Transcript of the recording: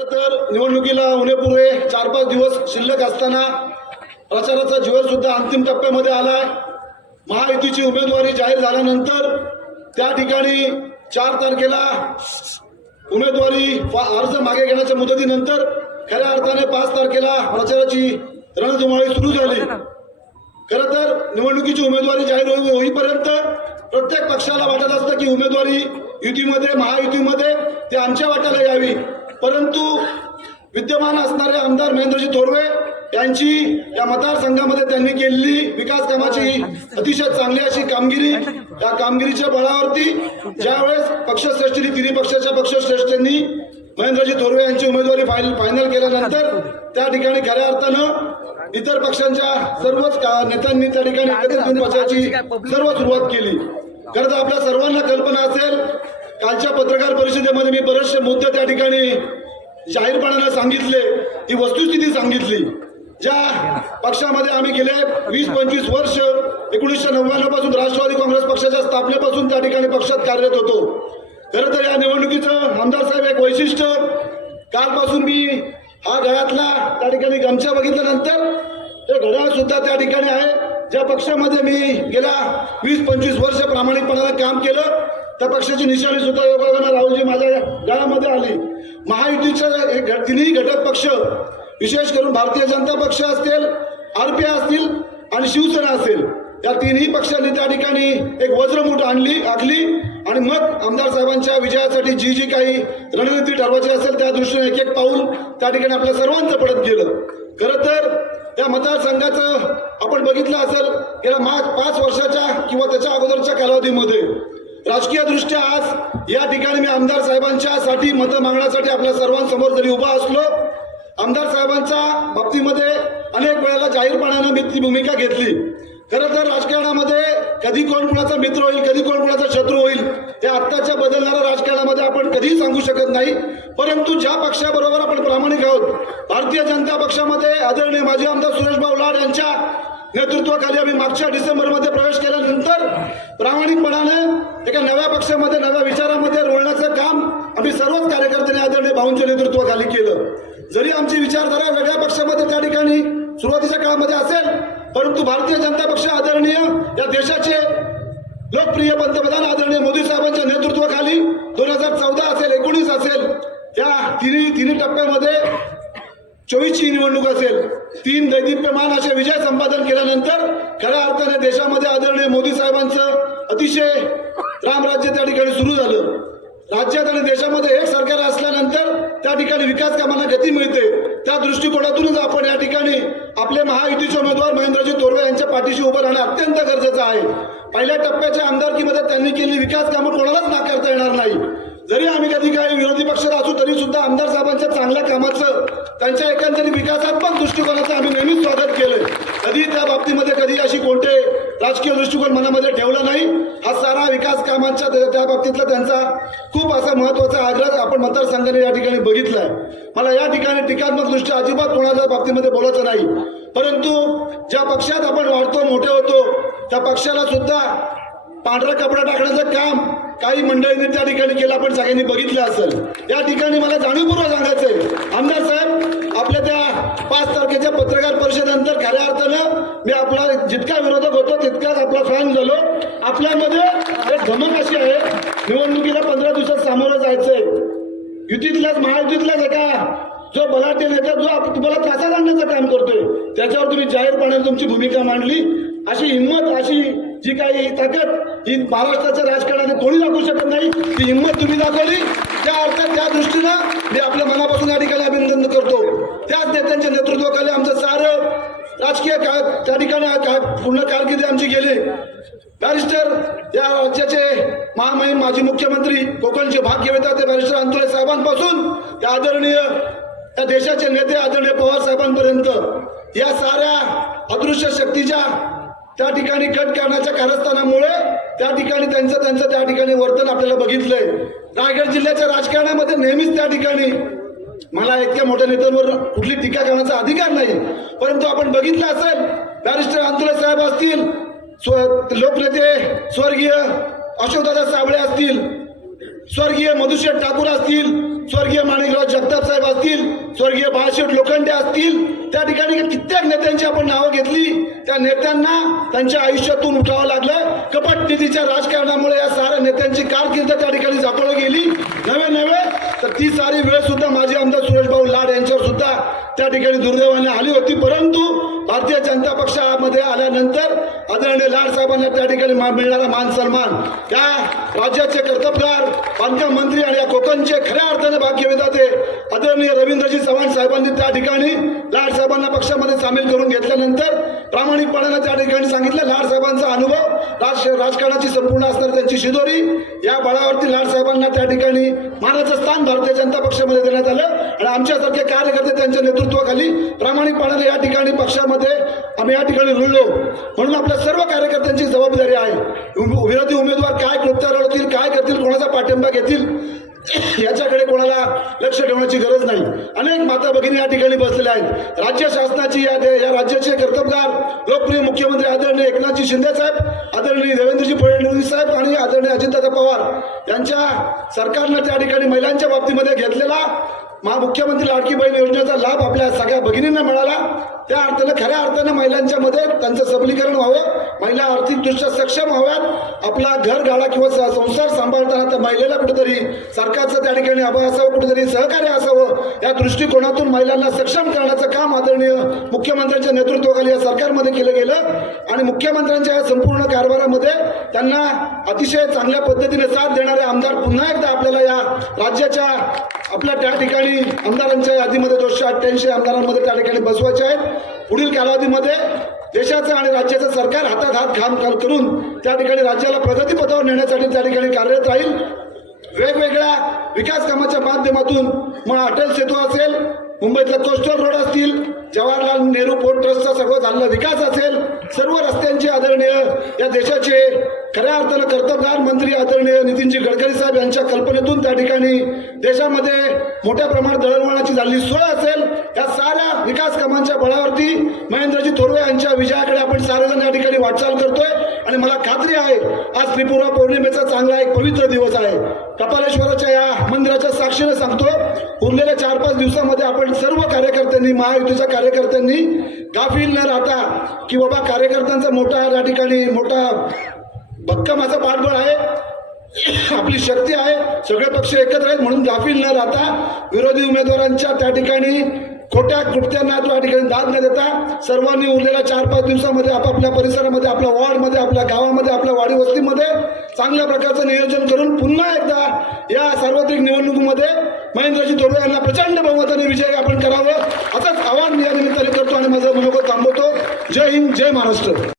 तर निवडणुकीला होण्यापूर्वी चार पाच दिवस शिल्लक असताना प्रचाराचा जीवन सुद्धा अंतिम टप्प्यामध्ये आलाय. महायुतीची उमेदवारी जाहीर झाल्यानंतर त्या ठिकाणी चार तारखेला उमेदवारी अर्ज मागे घेण्याच्या मुदतीनंतर खऱ्या अर्थाने पाच तारखेला प्रचाराची रणधुमाळी सुरू झाली. खर तर निवडणुकीची उमेदवारी जाहीर हो- होईपर्यंत प्रत्येक पक्षाला वाटत असतं की उमेदवारी युतीमध्ये महायुतीमध्ये ते आमच्या वाट्याला यावी. परंतु विद्यमान असणारे आमदार महेंद्रजी थोरवे यांची या मतदारसंघामध्ये त्यांनी केलेली विकास कामाची अतिशय चांगली अशी कामगिरी या कामगिरीच्या बळावरती ज्यावेळेस पक्षश्रेष्ठींनी तिन्ही पक्षाच्या पक्षश्रेष्ठींनी महेंद्रजी थोरवे यांची उमेदवारी फायनल फायनल केल्यानंतर त्या ठिकाणी खऱ्या अर्थानं इतर पक्षांच्या सर्वच नेत्यांनी त्या ठिकाणी पक्षाची सर्व सुरुवात केली. खरं तर आपल्या सर्वांना कल्पना असेल कालच्या पत्रकार परिषदेमध्ये मी बरेचसे मुद्दे त्या ठिकाणी जाहीरपणानं सांगितले. ही वस्तुस्थिती सांगितली. ज्या पक्षामध्ये आम्ही गेले वीस पंचवीस वर्ष एकोणीसशे नव्याण्णवपासून राष्ट्रवादी काँग्रेस पक्षाच्या स्थापनेपासून त्या ठिकाणी पक्षात कार्यरत होतो. खरं तर या निवडणुकीचं आमदार साहेब एक वैशिष्ट्य कालपासून मी हा गळ्यातला त्या ठिकाणी गमछा बघितल्यानंतर हे घड्याळ सुद्धा त्या ठिकाणी आहे. ज्या पक्षामध्ये मी गेल्या वीस पंचवीस वर्ष प्रामाणिकपणानं काम केलं त्या पक्षाची निशाणी सुद्धा योगायोगानं राहुलजी माझ्या गळ्यामध्ये आली. महायुतीच्या हे घ- तिन्ही घटक पक्ष विशेष करून भारतीय जनता पक्ष असतील आरपीआय असतील आणि शिवसेना असेल या तिन्ही पक्षांनी त्या ठिकाणी एक वज्रमूठ आणली आखली आणि मग आमदार साहेबांच्या विजयासाठी जी जी काही रणनीती ठरवायची असेल त्या दृष्टीने एक एक पाऊल त्या ठिकाणी आपल्या सर्वांचं पडत गेलं. खरं तर या मतदारसंघाचं आपण बघितलं असेल गेल्या माग पाच वर्षाच्या किंवा त्याच्या अगोदरच्या कालावधीमध्ये राजकीय दृष्ट्या आज या ठिकाणी मी आमदार साहेबांच्या साठी मतं मागण्यासाठी आपल्या सर्वांसमोर जरी उभा असलो आमदार साहेबांच्या बाबतीमध्ये अनेक वेळेला जाहीरपणानं मी ती भूमिका घेतली. खरं तर राजकारणामध्ये कधी कोण कुणाचा मित्र होईल कधी कोण कुणाचा शत्रू होईल हे आत्ताच्या बदलणाऱ्या राजकारणामध्ये आपण कधीही सांगू शकत नाही. परंतु ज्या पक्षाबरोबर आपण प्रामाणिक आहोत भारतीय जनता पक्षामध्ये आदरणीय माजी आमदार सुरेशभाऊ लाड यांच्या नेतृत्वाखाली आम्ही मागच्या डिसेंबरमध्ये प्रवेश केल्यानंतर प्रामाणिकपणाने एका नव्या पक्षामध्ये नव्या विचारामध्ये रोवण्याचं काम आम्ही सर्वच कार्यकर्त्यांनी आदरणीय भाऊंच्या नेतृत्वाखाली केलं. जरी आमची विचारधारा वेगळ्या पक्षामध्ये त्या ठिकाणी सुरुवातीच्या काळामध्ये असं परंतु भारतीय जनता पक्ष आदरणीय या देशाचे लोकप्रिय पंतप्रधान आदरणीय मोदी साहेबांच्या नेतृत्वाखाली दोन हजार चौदा असेल एकोणीस असेल या तिन्ही तिन्ही टप्प्यामध्ये चोवीसची निवडणूक असेल तीन दैदिप्यमान असे विजय संपादन केल्यानंतर खऱ्या अर्थाने देशामध्ये आदरणीय मोदी साहेबांचं अतिशय रामराज्य त्या ठिकाणी सुरू झालं. राज्यात आणि देशामध्ये एक सरकार असल्यानंतर त्या ठिकाणी विकास कामांना गती मिळते. त्या दृष्टिकोनातूनच आपण या ठिकाणी आपले महायुतीचे उमेदवार महेंद्रजी तोरवे यांच्या पाठीशी उभं राहणं अत्यंत गरजेचं आहे. पहिल्या टप्प्याच्या आमदारकीमध्ये त्यांनी केलेली विकास कामं कोणालाच नाकारता येणार नाही. जरी आम्ही कधी काही विरोधी पक्षात असू तरी सुद्धा आमदार साहेबांच्या चांगल्या कामाचं त्यांच्या एकंदरीत विकासात्मक दृष्टिकोनाचं आम्ही नेहमीच स्वागत केलं कधी त्या बाबतीमध्ये कधी अशी कोणते राजकीय दृष्टिकोन मनामध्ये ठेवला नाही. हा सारा विकास कामांच्या त्या बाबतीतला त्यांचा खूप असा महत्त्वाचा आग्रह आपण मतदारसंघाने या ठिकाणी बघितलाय. मला या ठिकाणी टीकात्मक दृष्ट्या अजिबात कोणाच्या बाबतीमध्ये बोलायचं नाही. परंतु ज्या पक्षात आपण वाढतो मोठे होतो त्या पक्षाला सुद्धा पांढरा कपडा टाकण्याचं काम काही मंडळींनी त्या ठिकाणी केलं आपण सगळ्यांनी बघितलं असेल. या ठिकाणी मला जाणीवपूर्वक सांगायचंय आमदार साहेब आपल्या त्या पाच तारखेच्या पत्रकार परिषदेनंतर खऱ्या अर्थानं मी आपला जितका विरोधक होतो तितकाच आपला फॅन झालो. आपल्यामध्ये एक धमक अशी आहे युतीतल्याच महायुतीतल्याच एका जो बलाढ्य नेता जो तुम्हाला त्रासात आणण्याचं काम करतोय त्याच्यावर तुम्ही जाहीरपणे तुमची भूमिका मांडली. अशी हिंमत अशी जी काही ताकद ही महाराष्ट्राच्या राजकारणाने कोणी दाखवू शकत नाही ती हिंमत तुम्ही दाखवली. त्या अर्थात त्या दृष्टीनं मी आपल्या मनापासून या ठिकाणी अभिनंदन करतो. त्याच नेत्यांच्या नेतृत्वाखाली आमचं सारं राजकीय त्या ठिकाणी पूर्ण कारकिर्दी आमची गेली. बॅरिस्टर या राज्याचे महामहिम माजी मुख्यमंत्री कोकणचे भाग्यवेता ते बॅरिस्टर अंतुले साहेबांपासून या आदरणीय या देशाचे नेते आदरणीय पवार साहेबांपर्यंत या साऱ्या अदृश्य शक्तीच्या त्या ठिकाणी कट करण्याच्या कारस्थानामुळे त्या ठिकाणी त्यांचं त्यांचं त्या ठिकाणी वर्तन आपल्याला बघितलंय. रायगड जिल्ह्याच्या राजकारणामध्ये नेहमीच त्या ठिकाणी मला इतक्या मोठ्या नेत्यांवर कुठली टीका करण्याचा अधिकार नाही. परंतु आपण बघितलं असेल बॅरिस्टर अंतुले साहेब असतील स्व- लोकनेते स्वर्गीय अशोकदादा साबळे असतील स्वर्गीय मधुशेठ ठाकूर असतील स्वर्गीय माणिकराव जगताप साहेब असतील स्वर्गीय बाळशेठ लोखंडे असतील त्या ठिकाणी कित्येक नेत्यांची आपण नावं घेतली. त्या नेत्यांना त्यांच्या आयुष्यातून उठावं लागलं. कपट निधीच्या राजकारणामुळे या साऱ्या नेत्यांची कारकीर्द त्या ठिकाणी झापळं गेली. नव्हे नव्हे तर ती सारी वेळ सुद्धा माझे आमदार सुरेशभाऊ लाड यांच्यावर सुद्धा त्या ठिकाणी दुर्दैवाने आली होती परंतु भारतीय जनता पक्षामध्ये आल्यानंतर आदरणीय लाड साहेबांना त्या ठिकाणी मिळणारा मान सन्मान त्या राज्याचे कर्तबगार बांधकाम मंत्री आणि या कोकणचे खऱ्या अर्थाने भाग्य विधाते आदरणीय रवींद्रजी चव्हाण साहेबांनी त्या ठिकाणी लाड साहेबांना पक्षामध्ये सामील करून घेतल्यानंतर प्रामाणिकपणाने त्या ठिकाणी सांगितलं. लाड साहेबांचा अनुभव राज राजकारणाची संपूर्ण असणारी त्यांची शिदोरी या बळावरती लाडसाहेबांना त्या ठिकाणी मानाचं स्थान भारतीय जनता पक्षामध्ये देण्यात आलं. आणि आमच्यासारखे कार्यकर्ते त्यांच्या नेतृत्वाखाली प्रामाणिकपणाने या ठिकाणी पक्षामध्ये आम्ही या ठिकाणी रुळलो. म्हणून आपल्या सर्व कार्यकर्त्यांची जबाबदारी आहे. विरोधी उमेदवार काय कृत्य रडतील काय करतील कोणाचा पाठिंबा घेतील याच्याकडे कोणाला लक्ष ठेवण्याची गरज नाही. अनेक माता भगिनी या ठिकाणी बसलेल्या आहेत. राज्य शासनाची या दे- या राज्याचे कर्तबगार लोक एकनाथजी शिंदे साहेब आदरणीय देवेंद्रजी फडणवीस साहेब आणि आदरणीय अजितदादा पवार यांच्या सरकारनं त्या ठिकाणी महिलांच्या बाबतीमध्ये घेतलेला महा मुख्यमंत्री लाडकी बहीण योजनेचा लाभ आपल्या सगळ्या भगिनींना मिळाला. त्या अर्थानं खऱ्या अर्थानं महिलांच्या मध्ये त्यांचं सबलीकरण व्हावं. महिला आर्थिकदृष्ट्या सक्षम व्हाव्यात. आपला घर गाडा किंवा संसार सांभाळताना त्या महिलेला कुठेतरी सरकारचं त्या ठिकाणी आभार असावं कुठेतरी सहकार्य असावं. या दृष्टिकोनातून महिलांना सक्षम करण्याचं काम आदरणीय मुख्यमंत्र्यांच्या नेतृत्वाखाली या सरकारमध्ये केलं गेलं. आणि मुख्यमंत्र्यांच्या या संपूर्ण कारभारामध्ये त्यांना अतिशय चांगल्या पद्धतीने साथ देणारे आमदार पुन्हा एकदा आपल्याला या राज्याच्या आपल्या त्या ठिकाणी आमदारांच्या यादीमध्ये दोनशे अठ्ठ्याऐंशी आमदारांमध्ये त्या ठिकाणी बसवायचे आहेत. पुढील कालावधीमध्ये देशाचं आणि राज्याचं सरकार हातात हात काम करून त्या ठिकाणी राज्याला प्रगतीपथावर नेण्यासाठी त्या ठिकाणी कार्यरत राहील. वेगवेगळ्या विकास कामाच्या माध्यमातून मग अटल सेतू असेल मुंबईतले कोस्टल रोड असतील जवाहरलाल नेहरू पोर्ट ट्रस्टचा सर्व झालेला विकास असेल सर्व रस्त्यांचे आदरणीय या देशाचे खऱ्या अर्थानं कर्तबगार मंत्री आदरणीय नितीनजी गडकरी साहेब यांच्या कल्पनेतून त्या ठिकाणी देशामध्ये मोठ्या प्रमाणात दळणवळणाची झालेली सोय असेल या साऱ्या विकास कामांच्या बळावरती महेंद्रजी थोरवे यांच्या विजयाकडे आपण सारेजण या ठिकाणी वाटचाल करतोय. आणि मला खात्री आहे आज त्रिपुरा पौर्णिमेचा चांगला एक पवित्र दिवस आहे. कपालेश्वराच्या या मंदिराच्या साक्षीने सांगतो उरलेल्या चार पाच दिवसामध्ये आपण सर्व कार्यकर्त्यांनी महायुतीच्या कार्यकर्त्यांनी गाफील न राहता की बाबा कार्यकर्त्यांचा मोठा या ठिकाणी मोठा भक्कम असं पाठबळ आहे आपली शक्ती आहे सगळे पक्ष एकत्र आहेत म्हणून गाफील न राहता विरोधी उमेदवारांच्या त्या ठिकाणी खोट्या कृत्यांना त्या ठिकाणी दाद न देता सर्वांनी उरलेल्या चार पाच दिवसामध्ये आपापल्या परिसरामध्ये आपल्या वॉर्डमध्ये आपल्या गावामध्ये आपल्या वाडी वस्तीमध्ये चांगल्या प्रकारचं नियोजन करून पुन्हा एकदा या सार्वत्रिक निवडणुकीमध्ये महेंद्रजी तोडवे यांना प्रचंड बहुमताने विजय आपण करावं. असंच आव्हान मी या निमित्ताने करतो आणि माझं मनोगत थांबवतो. जय हिंद जय महाराष्ट्र.